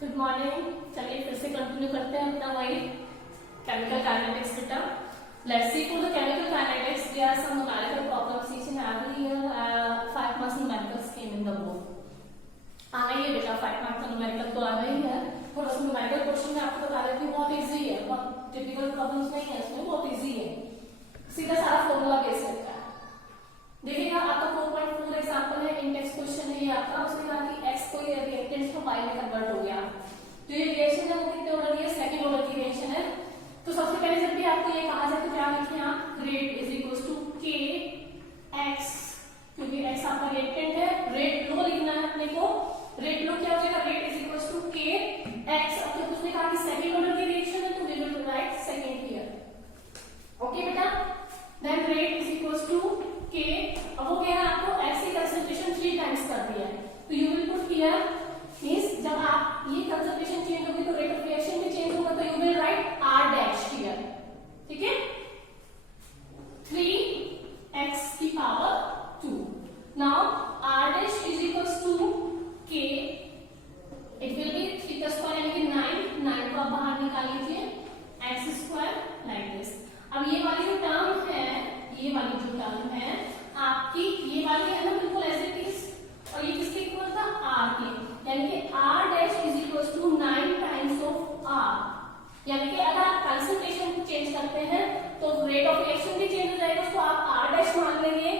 Good morning. चलिए फिर से कंटिन्यू करते हैं अपना वही केमिकल काइनेटिक्स बेटा। Let's see for the chemical kinetics there are some numerical problems each and every year 5 marks numericals came in the book. आ गई है बेटा 5 मार्क्स का न्यूमेरिकल तो आ गई है। थोड़ा सा न्यूमेरिकल क्वेश्चन में आपको बता देती हूँ, बहुत इजी है, बहुत टिपिकल प्रॉब्लम्स नहीं है इसमें, बहुत इजी है, सीधा सारा फॉर्मूला बेस रहता है। देखिएगा आपका 4.4 एग्जांपल है, इंडेक्स क्वेश्चन है ये आपका। उसने कहा कि x को ये रिएक्टेंट्स को y में कन्वर्ट हो गया, तो ये रिएक्शन है वो कितने ऑर्डर की है? सेकंड ऑर्डर की रिएक्शन है। तो सबसे पहले जब भी आपको ये कहा जाए तो क्या लिखें आप? Rate is equal to k x, क्योंकि x आपका रिएक्टेंट है। रेट लो लिखना है अपने को। रेट लो क्या हो जाएगा? Rate is equal to k x। अब तो उसने कहा कि सेकंड ऑर्डर की रिएक्शन है तो we will write second here. Okay बेटा, then rate is equal to k। अब वो कह रहा है आपको x की कंसंट्रेशन 3 टाइम्स कर दिया है, तो you will put here means जब आप ये कंसंट्रेशन चेंज होगी तो रेट ऑफ रिएक्शन भी चेंज होगा, तो you will write r dash here. ठीक है, 3x की power 2। Now r dash is equals to k, it will be 3 का स्क्वायर यानी कि 9 को आप बाहर निकाल लीजिए, x स्क्वायर लाइक दिस। अब ये वाली जो टर्म है, ये वाली जो टर्म है आपकी, ये वाली है ना बिल्कुल एज इट इज, और ये किसके इक्वल था? r के, यानी कि r dash is equal to 9 times of r। यानी कि अगर आप कंसंट्रेशन चेंज करते हैं तो रेट ऑफ रिएक्शन भी चेंज हो जाएगा, उसको आप r डैश मान लेंगे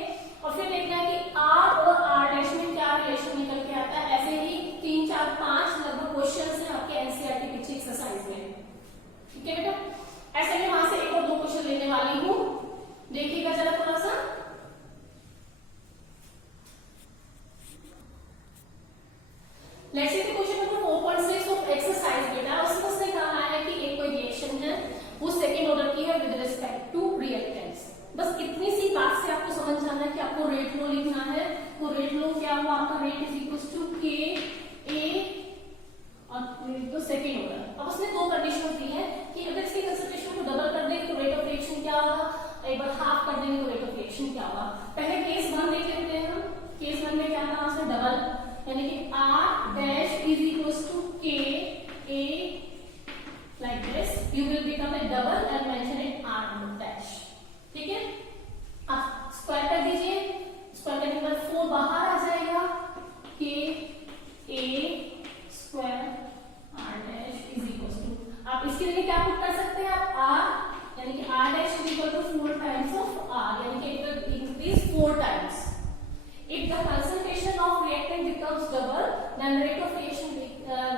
और फिर देखना है कि r और r डैश में क्या रिलेशन निकल के आता है। ऐसे ही 3 4 5 लगभग क्वेश्चंस हैं आपके एनसीईआरटी पीछे एक्सरसाइज में। ठीक है बेटा, ऐसे में वहां से एक और दो क्वेश्चन लेने वाली हूँ, देखिएगा जरा थोड़ा सा। Let's see the question number 4.6 of exercise बेटा। उसने कहा है कि एक कोई रिएक्शन है वो सेकंड ऑर्डर की है विद रिस्पेक्ट टू रिएक्टेंट्स। बस इतनी सी बात से आपको समझ जाना है कि आपको रेट लो लिखना है। तो रेट लो क्या हुआ आपका? Rate is equal to k a और तो सेकंड ऑर्डर। अब उसने दो कंडीशन दी है कि अगर इसकी कंसंट्रेशन को डबल कर दें तो रेट ऑफ रिएक्शन क्या होगा, एक बार हाफ कर देंगे तो रेट ऑफ रिएक्शन क्या होगा। पहले केस 1 देख लेते हैं हम। केस 1 में क्या था? उसने डबल, यानी कि r dash is equals to k a like this, you will become a double and mention it r dash। ठीक है, अब स्क्वायर कर दीजिए, स्क्वायर करने के बाद 4 बाहर आ जाएगा, k a square r dash is equals to, आप इसके लिए क्या पुट कर सकते हैं आप? r, यानी कि r dash is equal to 4 times of r, यानी कि it will increase 4 times। If the concentration of reactant becomes double, then rate of reaction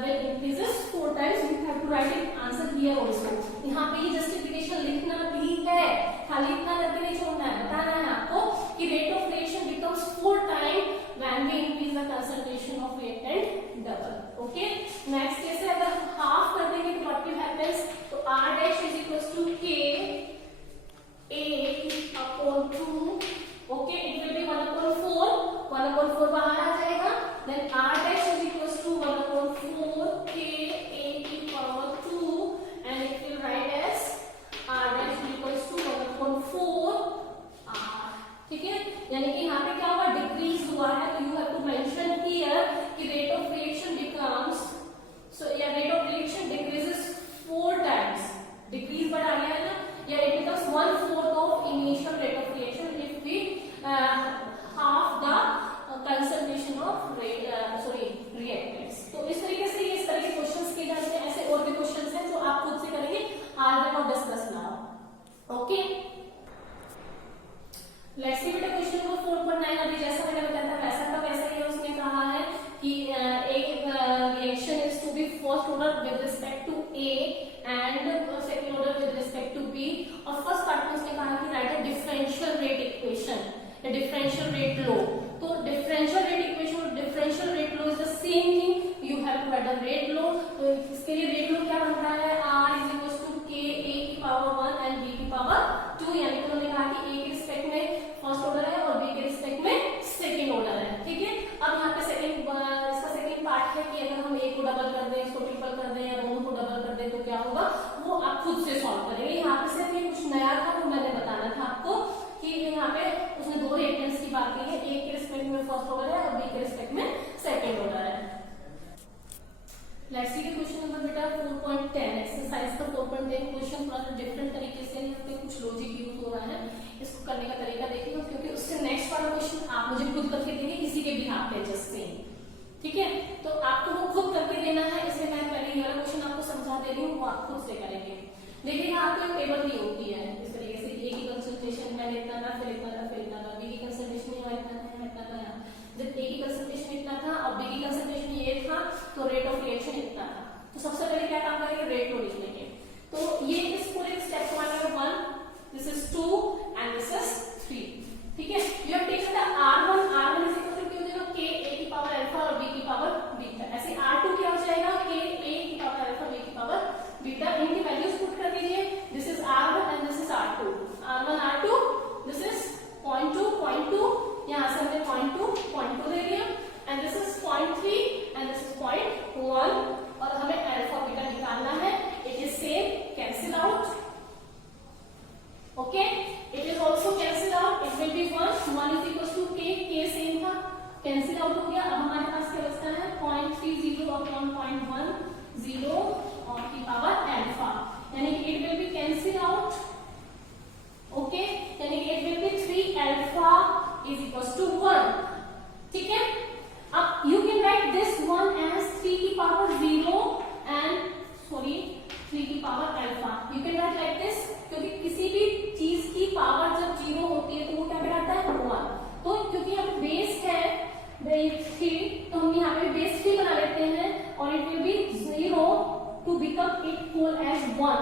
will increases 4 times. You have to write it answer here also. यहाँ पे ये justification लिखना भी है, खाली इतना करके नहीं छोड़ना है, बताना है आपको कि rate of reaction becomes 4 times when we increase the concentration of reactant double. Okay? Next case है, अगर half कर देंगे तो what will happens? तो r dash is equals to k a upon 2. Okay, it will be 1/4, 1/4 बाहर आ जाएगा, then r dash is equals to 1/4 k a की power 2 and it will write as r dash equals to 1/4 r। ठीक है, यानी कि यहाँ पे क्या हुआ? डिक्रीज हुआ है, तो you have to mention here कि rate of reaction becomes, so yeah, rate of reaction decreases 4 times, decrease बढ़ा गया है ना, या it becomes 1/4 of initial rate of reaction if we half the concentration of reactants। तो इस तरीके से इस तरह के क्वेश्चंस किए जाते हैं। ऐसे और भी क्वेश्चंस हैं जो आप खुद से करेंगे, आज मैं not discuss now. Okay, let's see बेटा क्वेश्चन नंबर 4.9। अभी जैसा मैंने बताया था वैसा का वैसा ही है। उसने कहा है कि एक reaction is to be first order with respect to A and second order with respect to B। और फर्स्ट पार्ट में उसने कहा कि write a differential rate equation, differential rate law. तो डिफरेंशियल रेट इक्वेशन और differential rate law is the same thing, you have to write a rate law. तो इसके लिए रेट लो क्या बनता है? r is equal to k a की power 1 and b की पावर 2, यानी कि उन्होंने कहा कि a के रिस्पेक्ट में फर्स्ट ऑर्डर है और b के रिस्पेक्ट में सेकंड ऑर्डर है। ठीक है, अब यहाँ पे इसका सेकंड पार्ट है कि अगर हम a को डबल कर दें, इसको ट्रिपल कर दें या दोनों को डबल कर दें तो क्या होगा, वो आप खुद से सॉल्व करेंगे। यहाँ पे सिर्फ ये कुछ नया था वो मैंने बताना था आपको कि यहाँ पे उसने दो रिएक्टेंट्स की बात की है, A के रिस्पेक्ट में फर्स्ट ऑर्डर है और B के रिस्पेक्ट में सेकंड ऑर्डर है। लेट्स सी द बेटा 4.10 एक्सरसाइज का 4.10 क्वेश्चन थोड़ा सा डिफरेंट तरीके से यहाँ पे कुछ लॉजिक यूज हो रहा है, इसको करने का तरीका देखिए, क्योंकि उससे नेक्स्ट वाला क्वेश्चन आप मुझे खुद करके देंगे किसी के भी हाथ पे जस्ट सेम, ठीक है। तो आपको वो खुद करके देना है, इसलिए मैं पहले ये वाला क्वेश्चन आपको समझा दे रही हूँ, वो आप खुद से करेंगे। देखिए आपको एक टेबल दी होती है इस तरीके से, ए की कंसंट्रेशन है इतना था, फिर इतना था, फिर इतना था, बी की कंसंट्रेशन यहाँ इतना था, इतना था। जब ए की कंसंट्रेशन इतना था और बी की कंसंट्रेशन ये था, तो रेट ऑफ रिएक्शन इतना था। तो सबसे पहले क्या काम करेंगे, रेट को लिख लेंगे। तो ये इस पूरे स्टेप को मानेंगे 1, this is 2 and this is 3, ठीक है। You have taken the r1 is equal to क्या हो जाएगा, k a की पावर अल्फा और b की पावर बीटा। ऐसे r2 क्या हो जाएगा, k a की पावर अल्फा b की पावर बीटा। इनकी वैल्यूज पुट कर दीजिए, this is r1 and this is r2, r1 r2, दिस इज 0.2 0.2, यहां से हमने 0.2 दे दिया, and this is 0.3 and this is 0.1, और हमें अल्फा बीटा निकालना है। It is same, cancel out, okay, it is also cancel out, it will be 1 is equal to k same था, कैंसिल आउट हो गया। अब हमारे पास क्या बचता है, 0.30 अपॉन 0.10 और की पावर अल्फा, यानी कि it will be cancel out, okay, यानी कि it will be 3 alpha is equal to 1, ठीक है। अब you can write this one as 3 की पावर 0 and 3 की power alpha. You can write like this, क्योंकि किसी भी चीज की पावर जब 0 होती है तो वो क्या कहलाता है, 1। तो क्योंकि यहाँ पे बेस है बेस 3, तो हम यहाँ पे बेस 3 बना लेते हैं, और it will be 0 to become it whole as 1,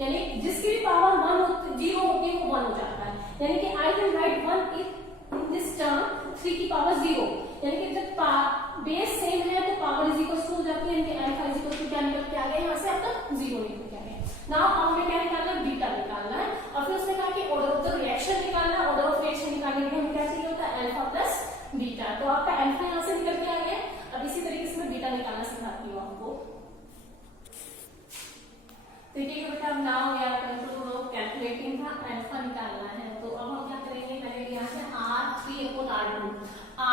यानी जिसकी भी पावर 0 होती है वो 1 हो जाता है। यानी कि I can write 1 in this term 3 की पावर 0, यानी कि जब बेस सेम है तो पावर इज इक्वल टू हो जाती है, यानी कि अल्फा इज इक्वल टू क्या निकल के आ गया, यहाँ से आपका 0 निकल के आ गया। नाउ हमें क्या निकालना है, बीटा निकालना है, और फिर उसने कहा कि ऑर्डर ऑफ द रिएक्शन निकालना है। ऑर्डर ऑफ रिएक्शन निकालने के लिए हमें क्या चाहिए होता है, अल्फा प्लस बीटा। तो आपका अल्फा यहाँ से निकल के आ गया। अब इसी तरीके से मैं बीटा निकालना सिखाती हूँ आपको। देखिए बेटा, अब now we are control of calculating था, अल्फा निकालना है। तो अब हम क्या करेंगे, पहले यहाँ से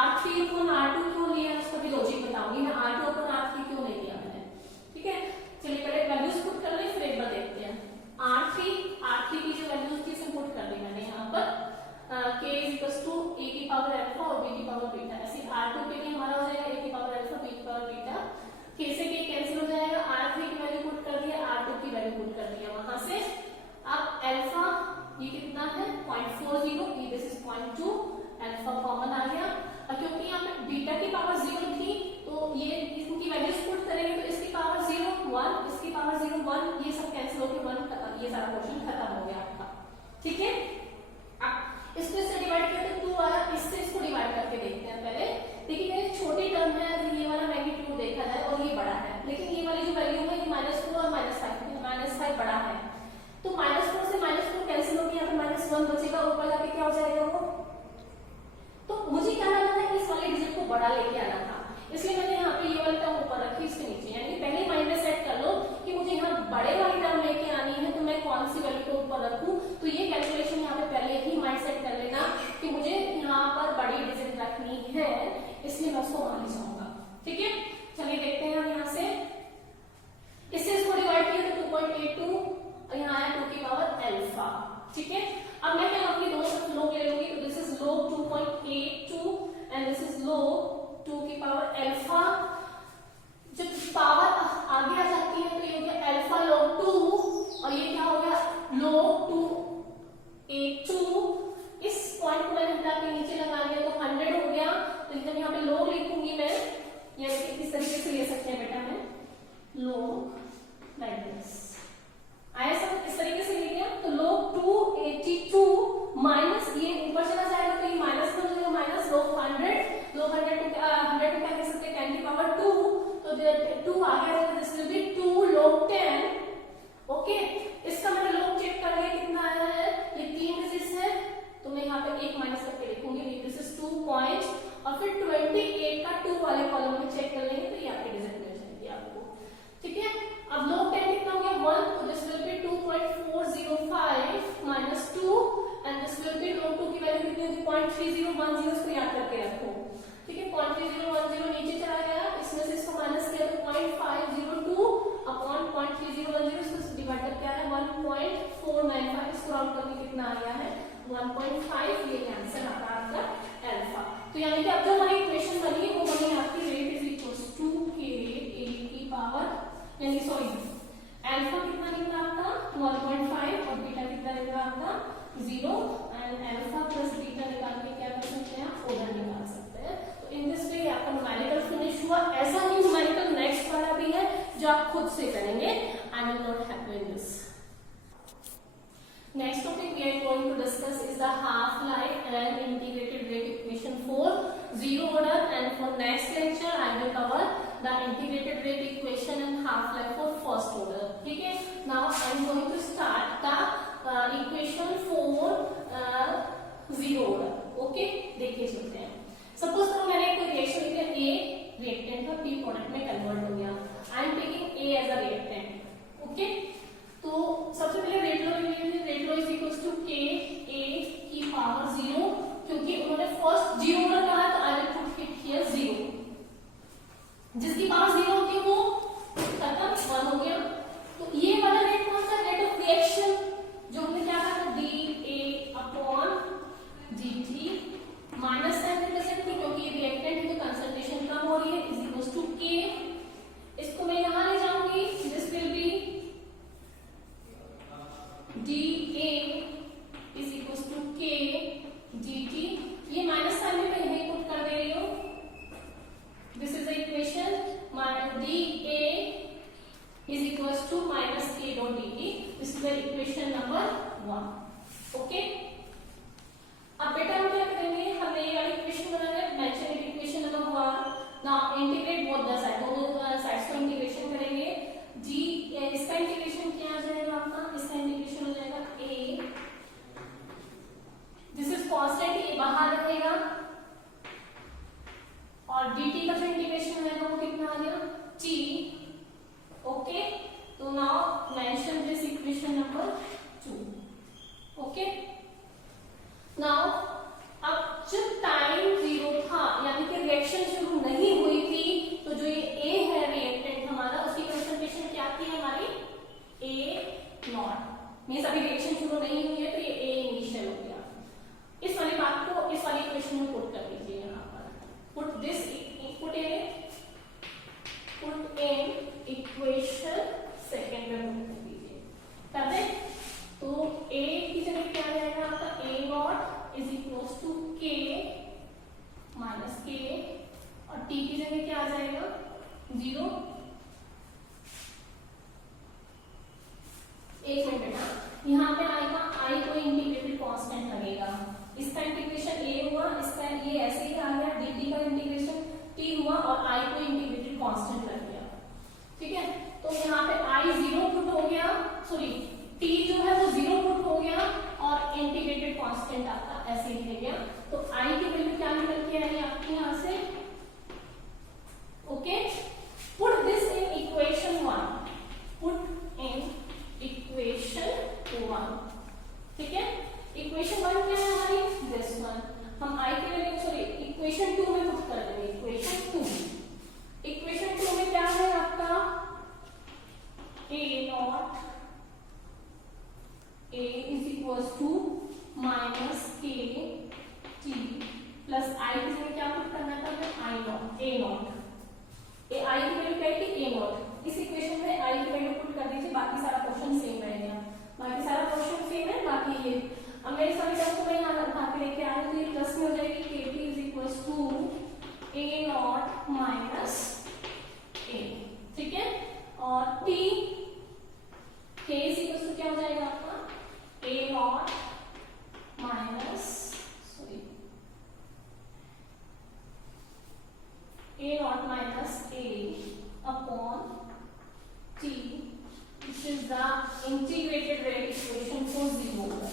R3/R2 क्यों लिया उसका भी लॉजिक बताऊंगी मैं, R2/R3 क्यों नहीं लिया मैंने, ठीक है। चलिए पहले वैल्यूज पुट कर ले, फिर एक बार देखते हैं। R3 की जो वैल्यूज थी इसे पुट कर दी मैंने यहाँ पर, k is equal to a की पावर अल्फा और b की पावर बीटा। ऐसे R2 के लिए हमारा हो जाएगा a की पावर अल्फा, b की पावर बीटा, k से k कैंसिल हो जाएगा, R3 की वैल्यू पुट कर दिया, R2 की वैल्यू पुट कर दिया वहां से। अब अल्फा ये कितना है, 0.40, दिस इज 0.2, अल्फा कॉमन आ गया। और क्योंकि यहाँ पे बीटा की पावर 0 थी, तो ये इसकी वैल्यूज पुट करेंगे, तो इसकी पावर 0 1, इसकी पावर 0 1, ये सब कैंसिल होकर 1, ये सारा क्वेश्चन खत्म हो गया आपका, ठीक है। अब इसको इससे डिवाइड किया तो 2 आया, इससे इसको डिवाइड करके देखते हैं पहले। देखिए ये छोटी टर्म है, अगर ये वाला मैग्नीट्यूड देखा जाए और ये बड़ा है, लेकिन ये वाली जो वैल्यू है ये -4 और -5 बड़ा है, तो -4 से -4 कैंसिल होकर यहाँ पे -1 बचेगा, ऊपर जाके क्या हो जाएगा वो। तो मुझे क्या करना था, इस वाले डिजिट को बड़ा लेके आना था, इसलिए मैंने यहाँ पे ये वाली टर्म ऊपर रखी, इसके नीचे, यानी पहले माइंड में सेट कर लो कि मुझे यहाँ बड़े वाली टर्म लेके आनी है, तो मैं कौन सी वैल्यू को ऊपर रखूं। तो ये कैलकुलेशन यहाँ पे पहले ही माइंड सेट कर लेना कि मुझे यहाँ पर बड़ी डिजिट रखनी है, इसलिए मैं उसको वहां ले जाऊंगा, ठीक है। चलिए देखते हैं हम यहाँ से, इससे इसको डिवाइड किया तो 2.82 और यहाँ आया 2 की पावर अल्फा, ठीक है। अब मैं क्या अपनी दोनों तरफ लोग ले लूंगी, तो दिस इज लोग 2.82 एंड दिस इज लोग 2 की पावर अल्फा। जब पावर आगे आ जाती है तो ये हो गया अल्फा log 2, और ये क्या हो गया log 2a2। इस पॉइंट को मैंने हटा के नीचे लगा लिया तो 100 हो गया, तो एकदम यहाँ पे log लिखूंगी मैं, या इस तरीके से ले सकते हैं बेटा, मैं log लाइक दिस आया सब, इस तरीके से लिख लिया। तो log 282 माइनस ये ऊपर चला जाएगा तो ये माइनस हो जाएगा, माइनस log 100 को क्या कह सकते हैं 10 की पावर 2, तो 2 आ गया, तो this will be 2 log 10, okay. इसका मैंने log चेक कर लिया कितना आया है, ये 3 डिजिट्स है, तो मैं यहाँ पे 1 माइनस करके लिखूंगी, दिस इज 2 पॉइंट, और फिर 28 का 2 वाले कॉलम में चेक कर लेंगे तो ये आपकी डिजिट मिल जाएगी आपको, ठीक है। अब log 10 कितना हो गया 1, तो this will be 2.405 minus 2, and this will be log 2 की वैल्यू कितनी होगी 0.3010, इसको याद करके रखो, ठीक है। 0.3010 नीचे चला गया, इसमें से इसको माइनस किया तो 0.502 अपॉन यानी सॉरी अल्फा कितना निकला आपका 1.5 और बीटा कितना निकला आपका 0 एंड अल्फा प्लस बीटा निकाल के क्या कर सकते हैं आप ऑर्डर निकाल सकते हैं। तो इन दिस वे आपका न्यूमेरिकल फिनिश हुआ। ऐसा ही न्यूमेरिकल नेक्स्ट वाला भी है जो आप खुद से करेंगे। I will not help you in this. Next topic we are going to discuss is the half-life and integrated rate equation for zero order, and for next lecture I will cover the integrated rate equation and half-life for first order. ठीक है? Now I am going to start the equation for zero order. Okay? देखिए चलते हैं। Suppose तो मैंने कोई reaction लिया A reactant का B प्रोडक्ट में कन्वर्ट हो गया। I am taking A as a reactant. Okay? तो सबसे पहले रेट लो लिखेंगे। Rate law is equal to K A की पावर 0, क्योंकि उन्होंने फर्स्ट 0 ऑर्डर कहा तो I will put it here 0। जिसकी पावर 0 होती है वो खत्म 1 हो गया। तो ये वाला रेट कौन सा रेट ऑफ रिएक्शन जो हमने क्या कहा था dA upon dt minus sign represent की, क्योंकि ये रिएक्टेंट है तो कंसंट्रेशन कम हो रही है इज इक्वल टू के। इसको मैं यहां ले जाऊंगी, this will be dA is equals to K dt। ये माइनस साइन में मैं यहीं पुट कर दे रही हूँ। This is the equation dA is equals to minus K dot dt। This is the equation number 1। Okay, अब बेटा हम क्या करेंगे, हमने ये वाली इक्वेशन बनाना है, mention it equation number 1। Now integrate both the side, दोनों साइड्स को इंटीग्रेशन करेंगे। जी इसका इंटीग्रेशन क्या आ जाएगा आपका, इसका इंटीग्रेशन हो जाएगा a, दिस इज कांस्टेंट, ये बाहर रहेगा, और dt का जो इंटीग्रेशन रहेगा वो कितना आ गया t। ओके, तो now mention this equation number 2। Okay, now अब जब टाइम 0 था यानी कि रिएक्शन शुरू नहीं हुई थी, तो जो ये a है रिएक्टेंट हमारा, उसकी कंसंट्रेशन क्या थी हमारी A नॉट। मींस अभी रिएक्शन शुरू नहीं हुई है तो ये A इनिशियल हो गया। इस वाली बात को इस वाली इक्वेशन में पुट कर दीजिए यहाँ पर। Put this put in equation second में पुट कर दीजिए। कर दे तो A की जगह क्या आ जाएगा आपका A nought is equal to K minus K, और T की जगह क्या आ जाएगा 0। एक मिनट बेटा, यहाँ पे आएगा I को इंटीग्रेटेड कांस्टेंट लगेगा। इसका इंटीग्रेशन A हुआ, इसका ये ऐसे ही आ गया, dt का इंटीग्रेशन T हुआ और I को इंटीग्रेटेड कांस्टेंट लग गया। ठीक है, तो यहाँ पे I 0 पुट हो गया, सॉरी T जो है वो 0 पुट हो गया और इंटीग्रेटेड कांस्टेंट आपका ऐसे ही रह गया। तो I की वैल्यू क्या निकल के आई आपकी यहाँ से। Okay, put this in equation 1, put in equation 1। ठीक है, इक्वेशन 1 क्या है हमारी, दिस वन। हम I की वैल्यू सॉरी इक्वेशन 2 में पुट कर देंगे। इक्वेशन 2, इक्वेशन 2 में क्या है आपका A nought A is equal to minus K T plus I की जगह क्या पुट करना था, I nought A nought. I की वैल्यू क्या है A नॉट। इस इक्वेशन में I की वैल्यू पुट कर दीजिए, बाकी सारा क्वेश्चन सेम रहेगा। बाकी सारा क्वेश्चन सेम है, बाकी ये अब मेरे सभी टर्म को मैं यहाँ रखा के लेके आ रही हूँ, तो ये प्लस में हो जाएगी KT is equal to A nought minus A। ठीक है, और T K is equal to क्या हो जाएगा आपका A nought minus sorry A nought minus A upon T, which is the integrated rate equation for zero order।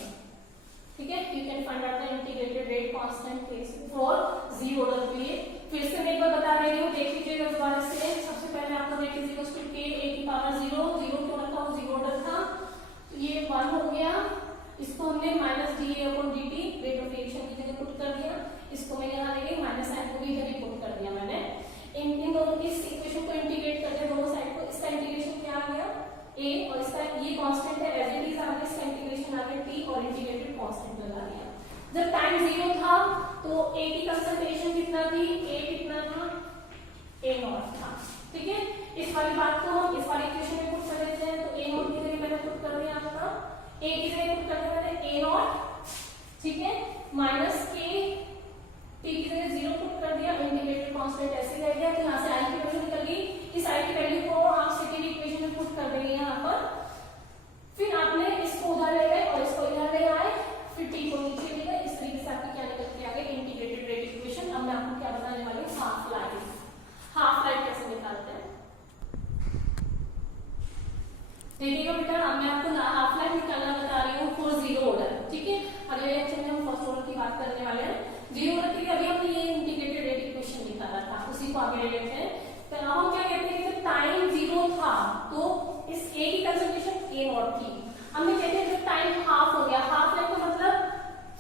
ठीक है, you can find out the integrated rate constant case for zero order के लिए। फिर से मैं एक बार बता रही हूँ, देख लीजिएगा दोबारा से। सबसे पहले आपका rate is equal to K A की पावर 0, 0 क्यों रखा, वो जीरो ऑर्डर था, तो ये 1 हो गया। इसको हमने minus dA upon dt rate of reaction की जगह पुट कर दिया। इसको मैं यहाँ ले गई, माइनस साइन को भी इधर पुट कर दिया मैंने। इन दोनों की इस इक्वेशन को इंटीग्रेट कर दिया दोनों साइड को। इसका इंटीग्रेशन क्या आ गया A, और इसका ये कांस्टेंट है एज इट इज आ गया, इसका इंटीग्रेशन आ गया T और इंटीग्रेटेड कांस्टेंट लगा दिया। जब टाइम 0 था तो A की कंसंट्रेशन कितना थी, A कितना था A नॉट था। ठीक है, इस वाली बात को हम इस वाली इक्वेशन में पुट कर देते हैं। तो ए नॉट की जगह मैंने पुट कर दिया आपका, ए की जगह पुट कर दिया मैंने ए नॉट, ठीक है, माइनस के टी की जगह 0 पुट कर दिया, इंटीग्रेटेड कांस्टेंट ऐसे रह गया। तो यहाँ से आई की वैल्यू निकल गई, इस आई की वैल्यू को आप सेकेंड इक्वेशन में पुट कर देंगे यहाँ पर। फिर आपने इसको उधर ले गए और इसको इधर ले आए, फिर टी को नीचे ले गए। इस तरीके से आपकी क्या निकल के आ गई इंटीग्रेटेड रेट इक्वेशन। अब मैं आपको क्या बताने वाली हूँ, हाफ लाइफ। हाफ लाइफ कैसे निकालते हैं देखिएगा बेटा। अब मैं आपको हाफ लाइफ निकालना बता रही हूँ फॉर जीरो ऑर्डर, ठीक है। अगले लेक्चर में हम फर्स्ट ऑर्डर की बात करने वाले हैं। जीरो ऑर्डर के लिए अभी हमने ये इंटीग्रेटेड रेट इक्वेशन निकाला था, उसी को आगे ले लेते हैं। तो हम क्या कहते हैं कि टाइम जीरो था तो इस ए की कंसंट्रेशन ए नॉट थी। हमने कहते हैं जब टाइम हाफ हो गया, हाफ लाइफ का मतलब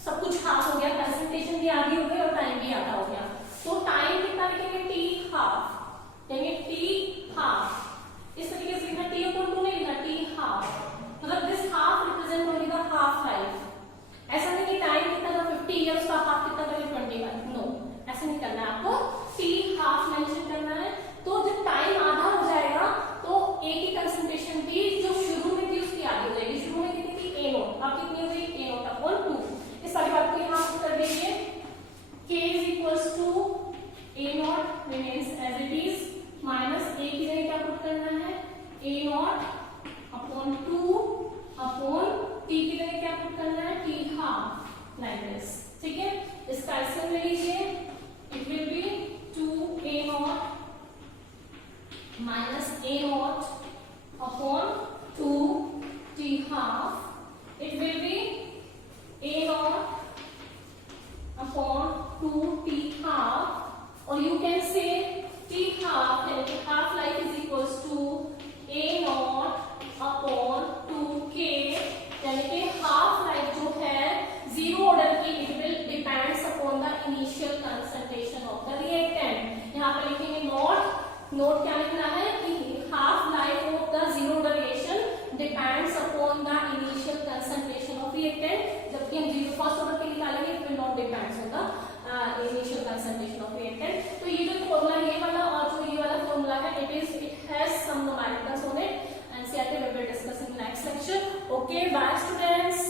सब कुछ हाफ हो गया, कंसंट्रेशन भी आधी हो गई और टाइम भी आधा हो गया। तो टाइम कितना लिखेंगे, टी हाफ, यानी टी हाफ। इस तरीके से लिखना, टी अपॉन 2 नहीं लिखना, टी हाफ, मतलब this half represent only the half life. ऐसा नहीं कि टाइम कितना था 50 इयर्स का, हाफ कितना करें 25, नो, ऐसे नहीं करना है आपको, टी हाफ मेंशन करना है। तो जब टाइम आधा हो जाएगा तो ए की कंसंट्रेशन भी जो शुरू में थी उसकी आधी हो जाएगी। शुरू में कितनी थी, ए नॉट, अब कितनी हो गई, ए नॉट अपॉन 2। इस सारी बात को यहाँ पुट कर दीजिए, k is equals to a naught remains as it is minus a की जगह क्या पुट करना है, a naught upon 2 upon t की जगह क्या पुट करना है, t हाफ, लाइक दिस, ठीक है। इसका एलसीएम ले लीजिए, it will B 2a naught minus a naught upon 2 t half. It will be a naught upon 2 t half, or you can say t half, यानी कि half life is equals to a naught upon 2k, यानी कि half life जो है zero order की, it will depends upon the initial concentration of the reactant। यहाँ पर लिखेंगे नोट क्या लिखना है कि half life of the zero order reaction depends upon the initial concentration of reactant, जबकि हम जीरो फर्स्ट ऑर्डर के निकालेंगे it will not depends on the initial concentration of reactant. तो ये जो फॉर्मूला ये वाला और जो ये वाला फॉर्मूला है, it has some numericals on it, and CRT will be discussing next lecture. Okay, bye students.